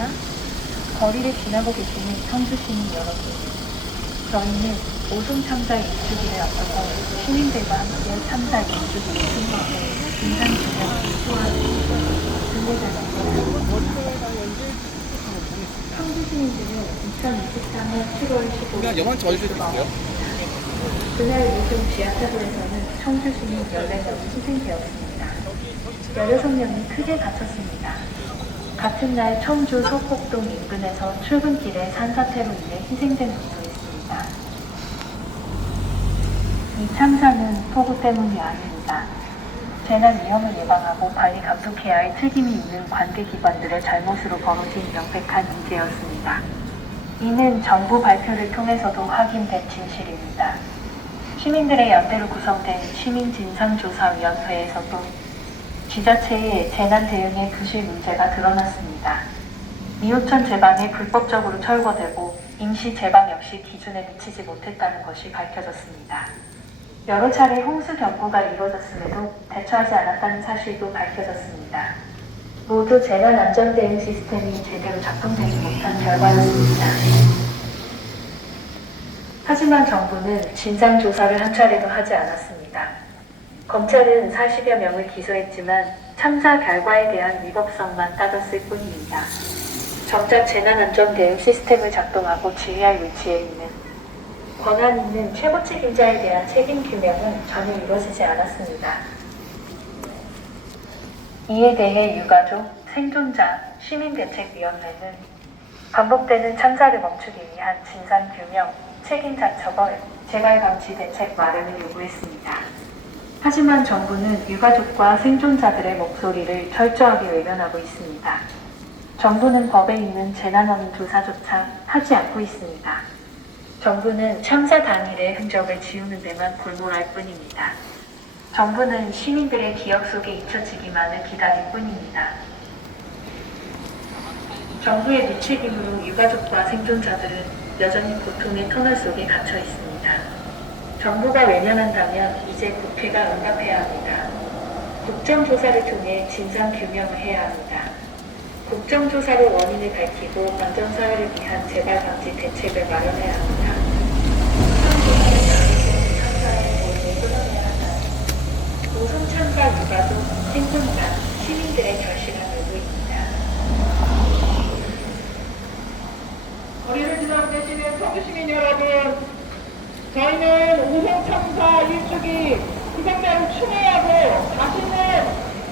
안녕하십니까? 거리를 지나고 계시는 청주시민 여러분, 저희는 오송 참사 일주기를 앞두고 시민들과 함께 참사 일주기를 승화해 진상규명을 수호하기 근대자입니다. 청주 시민들은 2023년 7월 15일 그냥 영화는 저 해줄 수 있어요? 그날 요즘 지하차도에서는 청주 시민 14명이 희생되었습니다. 16명이 크게 다쳤습니다. 같은 날 청주 서곡동 인근에서 출근길에 산사태로 인해 희생된 분도 있습니다. 이 참사는 폭우 때문이 아닙니다. 재난 위험을 예방하고 관리 감독해야 할 책임이 있는 관계기관들의 잘못으로 벌어진 명백한 문제였습니다. 이는 정부 발표를 통해서도 확인된 진실입니다. 시민들의 연대로 구성된 시민진상조사위원회에서도 지자체의 재난 대응의 부실 문제가 드러났습니다. 이호천 제방이 불법적으로 철거되고 임시 제방 역시 기준에 미치지 못했다는 것이 밝혀졌습니다. 여러 차례 홍수 경고가 이루어졌음에도 대처하지 않았다는 사실도 밝혀졌습니다. 모두 재난 안전 대응 시스템이 제대로 작동되지 못한 결과였습니다. 하지만 정부는 진상조사를 한 차례도 하지 않았습니다. 검찰은 40여 명을 기소했지만 참사 결과에 대한 위법성만 따졌을 뿐입니다. 정작 재난안전 대응 시스템을 작동하고 지휘할 위치에 있는 권한 있는 최고 책임자에 대한 책임 규명은 전혀 이루어지지 않았습니다. 이에 대해 유가족, 생존자, 시민대책위원회는 반복되는 참사를 멈추기 위한 진상규명, 책임자 처벌, 재발방지 대책 마련을 요구했습니다. 하지만 정부는 유가족과 생존자들의 목소리를 철저하게 외면하고 있습니다. 정부는 법에 있는 재난원인 조사조차 하지 않고 있습니다. 정부는 참사 당일의 흔적을 지우는 데만 골몰할 뿐입니다. 정부는 시민들의 기억 속에 잊혀지기만을 기다릴 뿐입니다. 정부의 무책임으로 유가족과 생존자들은 여전히 고통의 터널 속에 갇혀 있습니다. 정부가 외면한다면 이제 국회가 응답해야 합니다. 국정조사를 통해 진상규명을 해야 합니다. 국정조사로 원인을 밝히고 안전사회를 위한 재발방지 대책을 마련해야 합니다. 참사의 원인을 끊어내야 한다. 오송 참사 유가족, 생존자, 시민들의 결실을 요구입니다. 거리를 지나고 계시는 청주시민 여러분, 저희는 오송 참사 일주기 희생자를 추모하고 다시는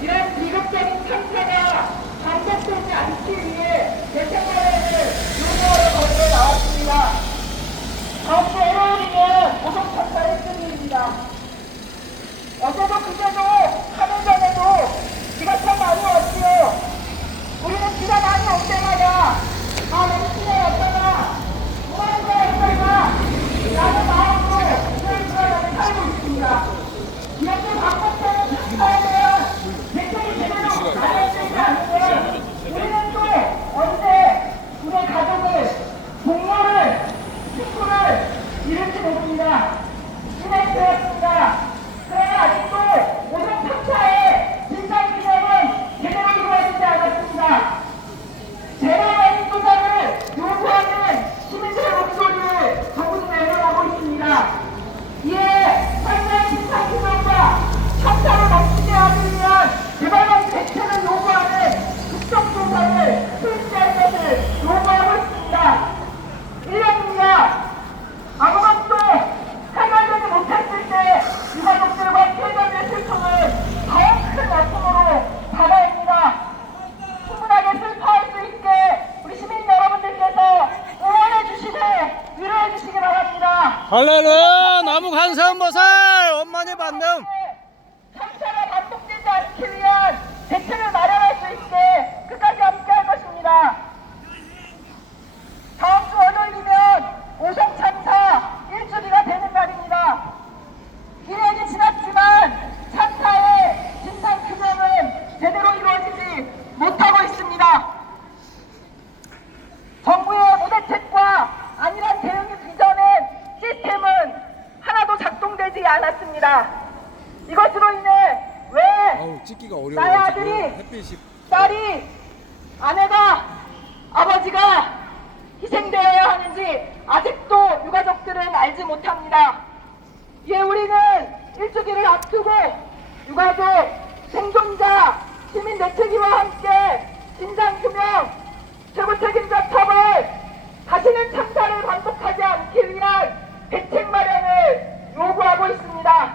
이런 비극적인 참사가 반복되지 않기 위해 대책마련을 요구하러 거리에 나왔습니다. 다음 주 일요일이면 오송 참사 일주기입니다. 어제도 그제도 3일 전에도 비가 참 많이 왔지요. 우리는 비가 많이 올 때마다 맹수가 왔다가 무한수가 왔다가 라는 마음으로 이를 살고 있습니다. 이렇게 반복되는 참사에 대한 대책이 제대로 마련되지 않으면 우리는 또 언제 우리의 가족을, 동료를, 친구를 잃을지 모릅니다. 진행되었습니다. 그러나 아직도 오송 참사의 진상규명은 제대로 이루어지지 않았습니다. 재난원인 조사를 요구하는 시민들의 목소리를 정부는 외면하고 있습니다. 이에 상당히 진상규명과 참사를 멈추게 하기 위한 재발방지 대책을 요구하는 국정조사를 실시할 것을 요구하고 있습니다. 1년입니다. 아무것도 해결되지 못했을 때 유가족들과 피해자들의 슬픔을 더 큰 아픔으로 받아야 합니다. 충분하게 슬퍼할 수 있게 우리 시민 여러분들께서 응원해 주시고 위로해 주시기 바랍니다. 할렐루야! 나무 간사음보살 엄마의 반등. 참사가 반복되지 않기 위한 대책을 마련할 수 있게 끝까지 함께할 것입니다. 다음 주 월요일이면 오송 참사 일주기가 되는 날입니다. 기획이 지났지만 참사의 진상규명은 제대로 이루어지지 못하고 있습니다. 정부의 무대책과 안일한 대응이 빚어낸 시스템은 하나도 작동되지 않았습니다. 이것으로 인해 왜 찍기가 나의 어려워. 아들이, 햇빛이 딸이, 아내가, 아버지가 못합니다. 이에 우리는 일주기를 앞두고 유가족, 생존자, 시민대책위와 함께 진상규명, 최고 책임자 처벌, 다시는 참사를 반복하지 않기 위한 대책 마련을 요구하고 있습니다.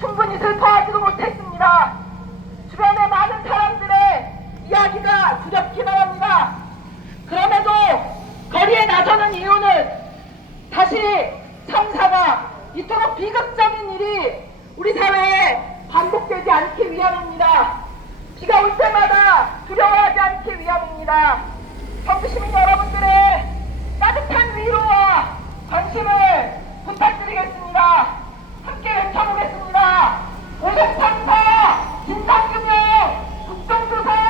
충분히 슬퍼하지도 못했습니다. 주변의 많은 사람들의 이야기가 두렵기만 합니다. 그럼에도 거리에 나서는 이유는 다시 참사가 이토록 비극적인 일이 우리 사회에 반복되지 않기 위함입니다. 비가 올 때마다 두려워하지 않기 위함입니다. 경주 시민 여러분들의 따뜻한 위로와 관심을 부탁드리겠습니다. 함께 외쳐보겠습니다. 오송참사 진상규명 국정조사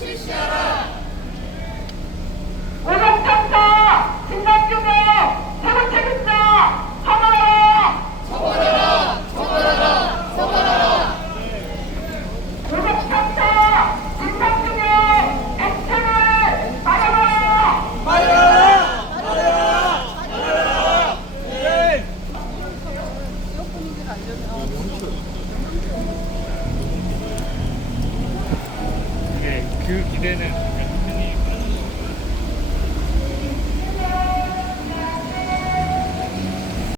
실시하라! 오송참사 진상규명 최고 책임자 처벌하라! 오송참사 진상규명 대책을 마련하라! 그 기대는